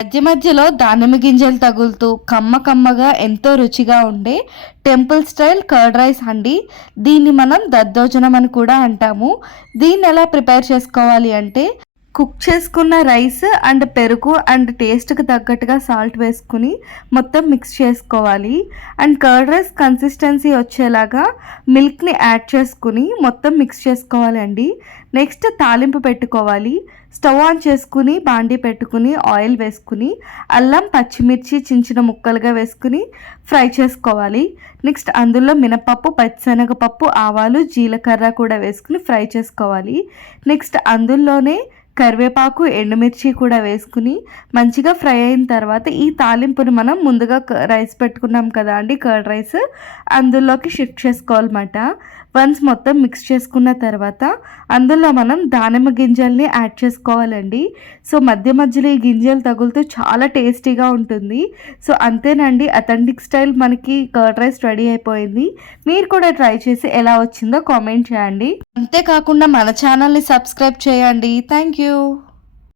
మధ్య మధ్యలో దానిమ్మ గింజలు తగులుతూ కమ్మగా ఎంతో రుచిగా ఉండే టెంపుల్ స్టైల్ కర్డ్ రైస్ అండి. దీన్ని మనం దద్దోజనం అని కూడా అంటాము. దీన్ని ఎలా ప్రిపేర్ చేసుకోవాలి అంటే, కుక్ చేసుకున్న రైస్ అండ్ పెరుగు అండ్ టేస్ట్కి తగ్గట్టుగా సాల్ట్ వేసుకుని మొత్తం మిక్స్ చేసుకోవాలి. అండ్ కర్డ్ రైస్ కన్సిస్టెన్సీ వచ్చేలాగా మిల్క్ని యాడ్ చేసుకుని మొత్తం మిక్స్ చేసుకోవాలి అండి. నెక్స్ట్ తాలింపు పెట్టుకోవాలి. స్టవ్ ఆన్ చేసుకుని బాండీ పెట్టుకుని ఆయిల్ వేసుకుని అల్లం పచ్చిమిర్చి చిన్న ముక్కలుగా వేసుకుని ఫ్రై చేసుకోవాలి. నెక్స్ట్ అందులో మినపప్పు, పచ్చిశనగపప్పు, ఆవాలు, జీలకర్ర కూడా వేసుకుని ఫ్రై చేసుకోవాలి. నెక్స్ట్ అందులోనే కరివేపాకు, ఎండుమిర్చి కూడా వేసుకుని మంచిగా ఫ్రై అయిన తర్వాత ఈ తాలింపుని మనం ముందుగా రైస్ పెట్టుకున్నాం కదా అండి, కర్డ్ రైస్, అందులోకి షిఫ్ట్ చేసుకోవాలన్నమాట. వన్స్ మొత్తం మిక్స్ చేసుకున్న తర్వాత అందులో మనం దానిమ్మ గింజల్ని యాడ్ చేసుకోవాలండి. సో మధ్య మధ్యలో ఈ గింజలు తగులుతూ చాలా టేస్టీగా ఉంటుంది. సో అంతేనండి, అథెంటిక్ స్టైల్ మనకి కర్డ్ రైస్ రెడీ అయిపోయింది. మీరు కూడా ట్రై చేసి ఎలా వచ్చిందో కామెంట్ చేయండి. అంతేకాకుండా మన ఛానల్ని సబ్స్క్రైబ్ చేయండి. Thank you.